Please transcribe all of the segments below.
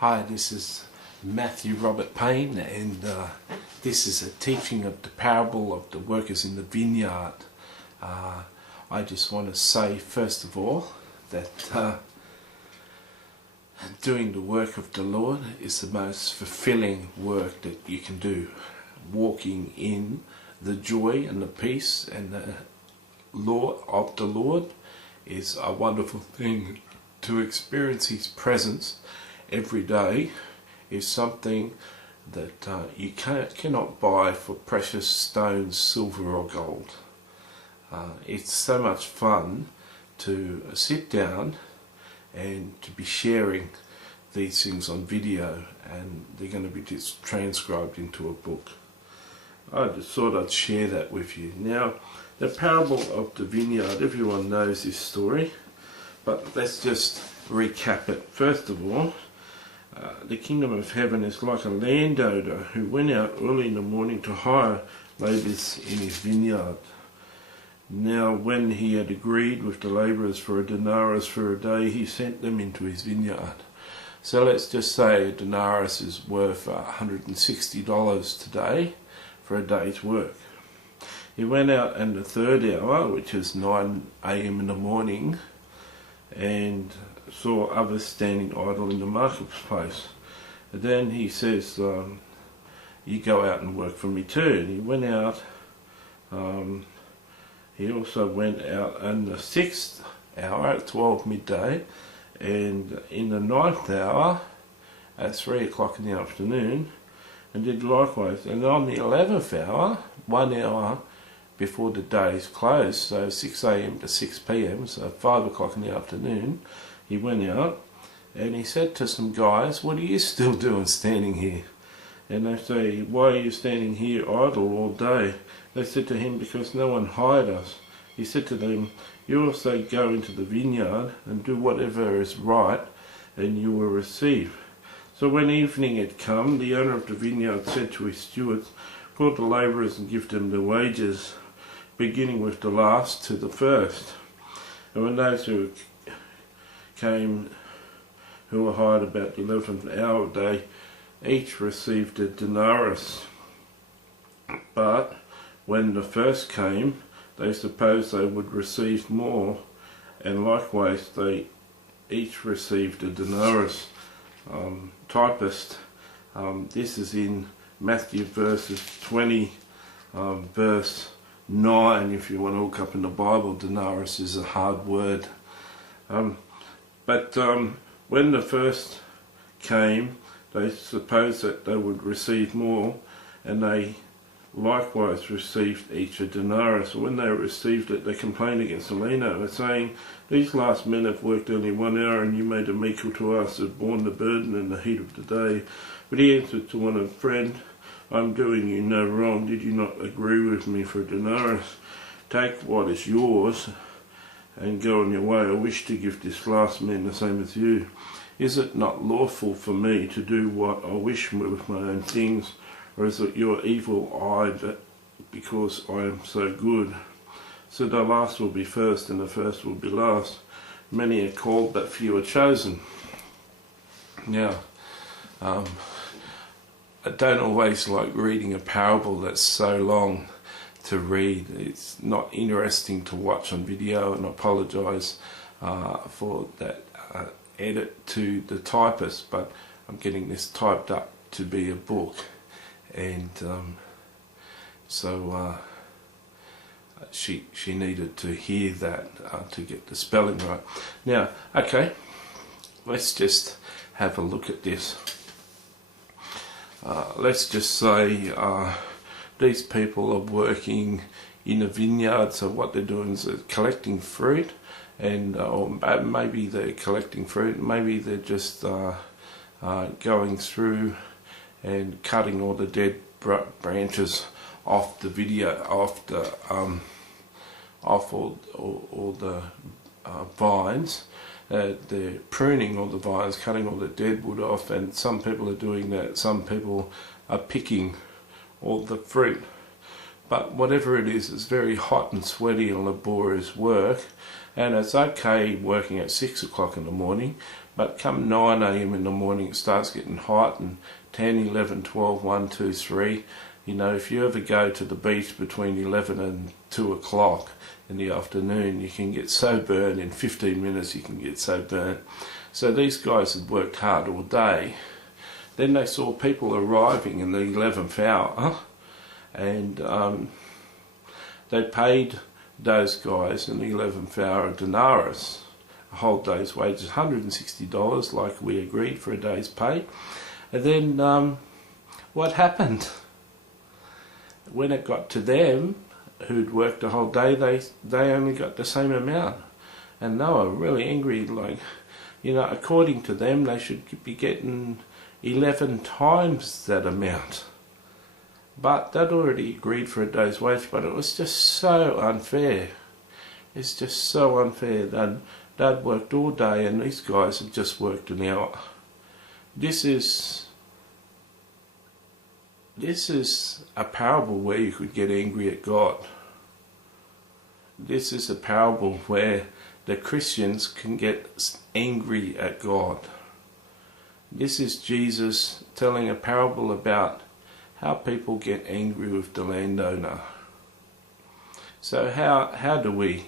Hi, this is Matthew Robert Payne, and this is a teaching of the parable of the workers in the vineyard. I just want to say first of all that doing the work of the Lord is the most fulfilling work that you can do. Walking in the joy and the peace and the law of the Lord is a wonderful thing. To experience His presence every day is something that you cannot buy for precious stones, silver or gold. It's so much fun to sit down and to be sharing these things on video, and they're going to be just transcribed into a book. I just thought I'd share that with you. Now, the parable of the vineyard, everyone knows this story, but let's just recap it. First of all, the kingdom of heaven is like a landowner who went out early in the morning to hire labourers in his vineyard. Now when he had agreed with the labourers for a denarius for a day, he sent them into his vineyard. So let's just say a denarius is worth $160 today for a day's work. He went out in the third hour, which is 9 AM in the morning, and saw others standing idle in the marketplace. And then he says, you go out and work for me too. And he went out. He also went out in the 6th hour at 12 midday, and in the 9th hour at 3 o'clock in the afternoon, and did likewise. And on the 11th hour, 1 hour before the day is closed, so 6 AM to 6 PM, so 5 o'clock in the afternoon, he went out and he said to some guys, "What are you still doing standing here?" And they say, "Why are you standing here idle all day?" They said to him, "Because no one hired us." He said to them, "You also go into the vineyard and do whatever is right, and you will receive." So when evening had come, the owner of the vineyard said to his stewards, "Call the labourers and give them their wages, beginning with the last to the first." And when those who came, who were hired about the 11th hour, they each received a denarius. But when the first came, they supposed they would receive more, and likewise they each received a denarius. Typist, this is in Matthew verses 20, verse 9. If you want to look up in the Bible, denarius is a hard word. But when the first came, they supposed that they would receive more, and they likewise received each a denarius. When they received it, they complained against the landowner, saying, "These last men have worked only 1 hour, and you made them equal to us, who have borne the burden in the heat of the day." But he answered to one of his friends, "I'm doing you no wrong. Did you not agree with me for a denarius? Take what is yours and go on your way. I wish to give this last man the same as you. Is it not lawful for me to do what I wish with my own things, or is it your evil eye that because I am so good? So the last will be first, and the first will be last. Many are called, but few are chosen." Now, I don't always like reading a parable that's so long to read. It's not interesting to watch on video, and I apologise for that edit to the typist, but I'm getting this typed up to be a book, and so she needed to hear that to get the spelling right. Now, okay, let's just have a look at this. Let's just say these people are working in a vineyard, so what they're doing is they're collecting fruit, and or maybe they're collecting fruit, maybe they're just going through and cutting all the dead branches off the off all the vines. They're pruning all the vines, cutting all the dead wood off, and some people are doing that. Some people are picking all the fruit. But whatever it is, it's very hot and sweaty and laborious work, and it's okay working at 6 o'clock in the morning, But come 9 a.m. in the morning, it starts getting hot, and 10, 11, 12, 1, 2, 3. You know, if you ever go to the beach between 11 and 2 o'clock in the afternoon, you can get so burnt. In 15 minutes you can get so burnt. So these guys had worked hard all day. Then they saw people arriving in the 11th hour, and they paid those guys in the 11th hour a denarius, a whole day's wages, $160, like we agreed for a day's pay. And then what happened? When it got to them, who'd worked a whole day, they only got the same amount. And they were really angry, like, you know, according to them, they should be getting 11 times that amount. But they'd already agreed for a day's wage, but it was just so unfair. It's just so unfair. They'd worked all day and these guys had just worked an hour. This is a parable where you could get angry at God. This is a parable where the Christians can get angry at God. This is Jesus telling a parable about how people get angry with the landowner. So how do we,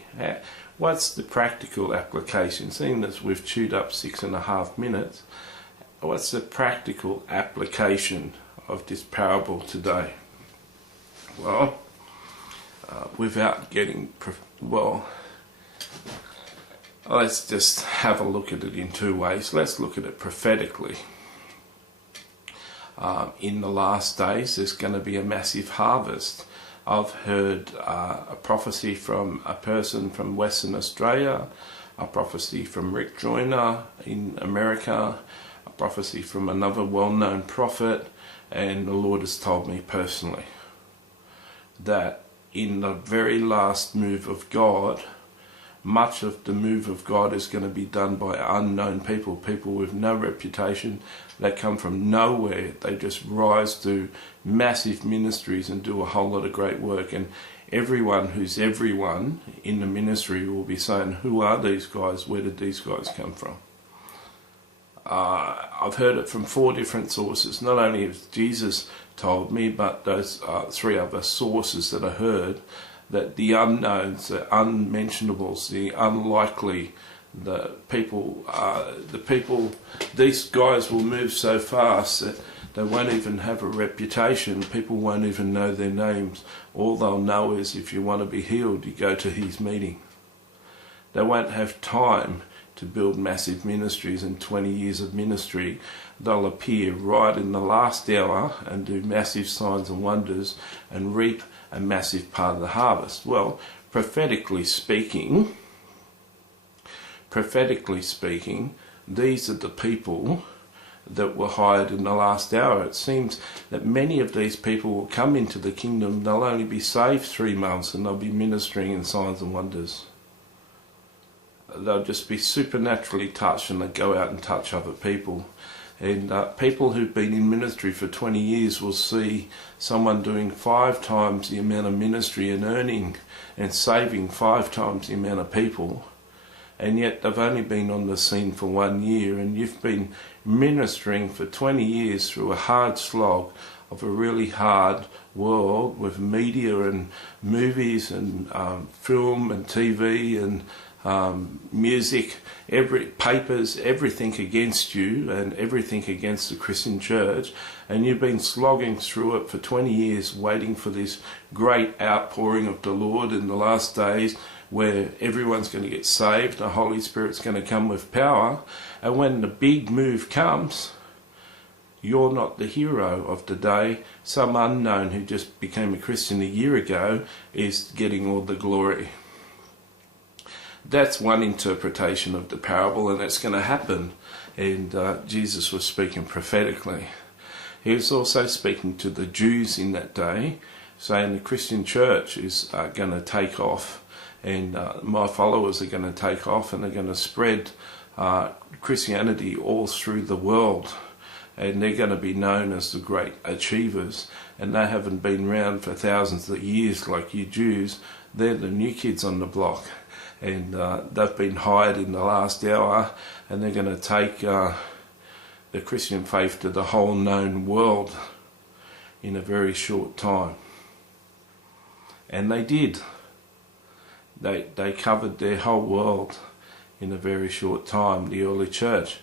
what's the practical application? Seeing as we've chewed up 6.5 minutes, what's the practical application of this parable today? Well, without getting, let's just have a look at it in two ways. Let's look at it prophetically. In the last days, there's going to be a massive harvest. I've heard a prophecy from a person from Western Australia, a prophecy from Rick Joyner in America, a prophecy from another well-known prophet, and the Lord has told me personally that in the very last move of God, much of the move of God is going to be done by unknown people, people with no reputation. They come from nowhere. They just rise to massive ministries and do a whole lot of great work. And everyone who's everyone in the ministry will be saying, who are these guys? Where did these guys come from? I've heard it from 4 different sources. Not only has Jesus told me, but those 3 other sources that I heard, that the unknowns, the unmentionables, the unlikely, the people, these guys will move so fast that they won't even have a reputation. People won't even know their names. All they'll know is if you want to be healed, you go to his meeting. They won't have time to build massive ministries and 20 years of ministry. They'll appear right in the last hour and do massive signs and wonders and reap a massive part of the harvest. Well, prophetically speaking, these are the people that were hired in the last hour. It seems that many of these people will come into the kingdom. They'll only be saved 3 months and they'll be ministering in signs and wonders. They'll just be supernaturally touched and they go out and touch other people. And people who've been in ministry for 20 years will see someone doing 5 times the amount of ministry and earning and saving 5 times the amount of people. And yet they've only been on the scene for 1 year, and you've been ministering for 20 years through a hard slog of a really hard world with media and movies and film and TV and music, papers, everything against you and everything against the Christian church, and you've been slogging through it for 20 years waiting for this great outpouring of the Lord in the last days where everyone's going to get saved, the Holy Spirit's going to come with power, and when the big move comes, you're not the hero of the day. Some unknown who just became a Christian a year ago is getting all the glory. That's one interpretation of the parable, and it's going to happen. And Jesus was speaking prophetically. He was also speaking to the Jews in that day, saying the Christian church is going to take off, and my followers are going to take off, and they're going to spread Christianity all through the world. And they're going to be known as the great achievers. And they haven't been around for thousands of years like you Jews. They're the new kids on the block. and they've been hired in the last hour, and they're going to take the Christian faith to the whole known world in a very short time. And they did. They covered their whole world in a very short time, the early church.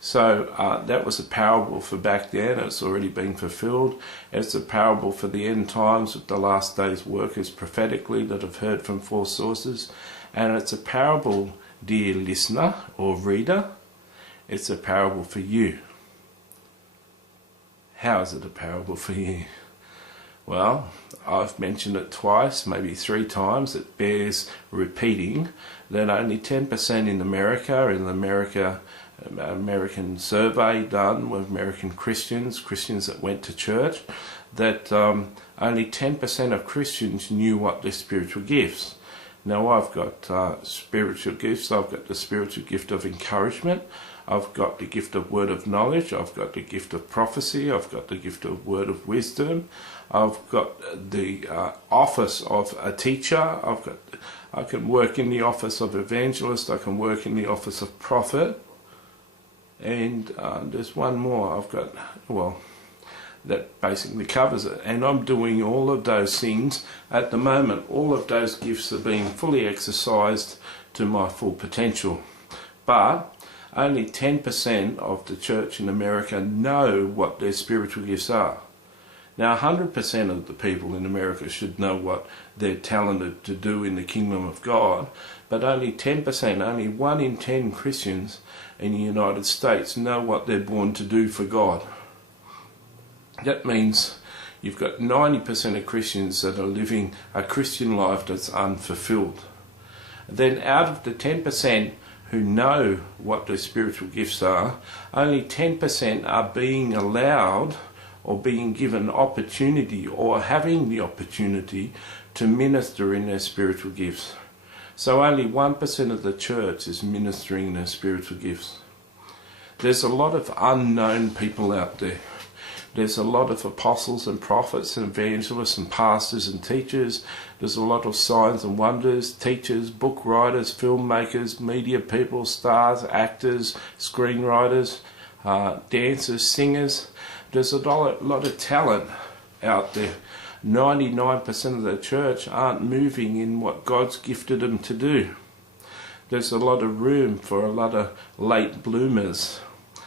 So that was a parable for back then. It's already been fulfilled. It's a parable for the end times of the last days workers prophetically that have heard from false sources. And it's a parable, dear listener or reader. It's a parable for you. How is it a parable for you? Well, I've mentioned it twice, maybe 3 times. It bears repeating that only 10% in America, American survey done with American Christians that went to church, that only 10% of Christians knew what their spiritual gifts. Now I've got spiritual gifts. I've got the spiritual gift of encouragement. I've got the gift of word of knowledge. I've got the gift of prophecy. I've got the gift of word of wisdom. I've got the office of a teacher. I can work in the office of evangelist. I can work in the office of prophet. And there's one more I've got, well, that basically covers it. And I'm doing all of those things at the moment. All of those gifts are being fully exercised to my full potential. But only 10% of the church in America know what their spiritual gifts are. Now 100% of the people in America should know what they're talented to do in the kingdom of God, but only 10%, only 1 in 10 Christians in the United States know what they're born to do for God. That means you've got 90% of Christians that are living a Christian life that's unfulfilled. Then out of the 10% who know what their spiritual gifts are, only 10% are being allowed or being given opportunity or having the opportunity to minister in their spiritual gifts. So only 1% of the church is ministering their spiritual gifts. There's a lot of unknown people out there. There's a lot of apostles and prophets and evangelists and pastors and teachers. There's a lot of signs and wonders, teachers, book writers, filmmakers, media people, stars, actors, screenwriters, dancers, singers. There's a lot of talent out there. 99% of the church aren't moving in what God's gifted them to do. There's a lot of room for a lot of late bloomers.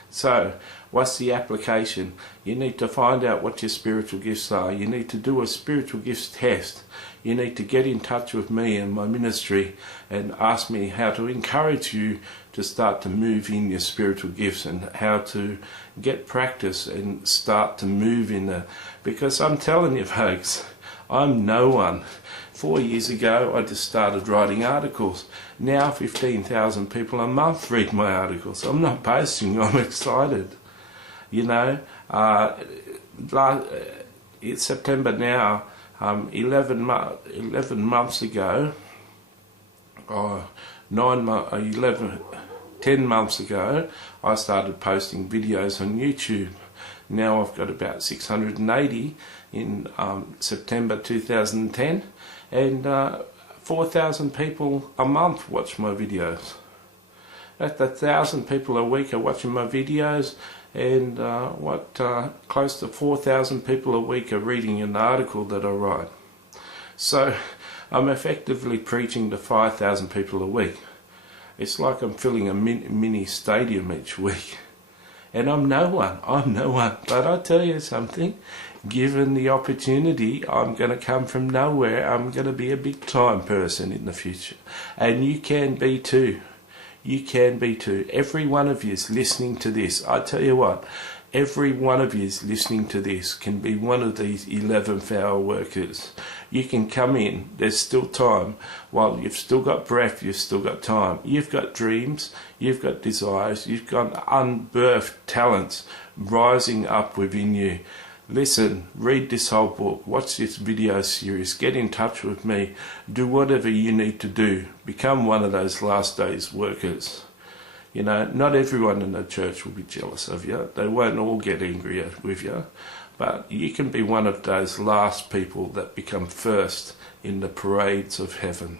So, what's the application? You need to find out what your spiritual gifts are. You need to do a spiritual gifts test. You need to get in touch with me and my ministry and ask me how to encourage you to start to move in your spiritual gifts and how to get practice and start to move in there. Because I'm telling you folks, I'm no one. 4 years ago I just started writing articles. Now 15,000 people a month read my articles. I'm not boasting, I'm excited. You know, it's September now. 11 months ago, 10 months ago, I started posting videos on YouTube. Now I've got about 680 in September 2010, and 4,000 people a month watch my videos. That's 1,000 people a week are watching my videos, and close to 4,000 people a week are reading an article that I write. So I'm effectively preaching to 5,000 people a week. It's like I'm filling a mini stadium each week. And I'm no one. But I tell you something, given the opportunity, I'm going to come from nowhere. I'm going to be a big time person in the future. And you can be too. You can be too. Every one of you is listening to this. I tell you what, every one of you is listening to this can be one of these 11th hour workers. You can come in. There's still time. While you've still got breath, you've still got time. You've got dreams. You've got desires. You've got unbirthed talents rising up within you. Listen, read this whole book, watch this video series, get in touch with me, do whatever you need to do. Become one of those last days workers. You know, not everyone in the church will be jealous of you. They won't all get angry with you. But you can be one of those last people that become first in the parades of heaven.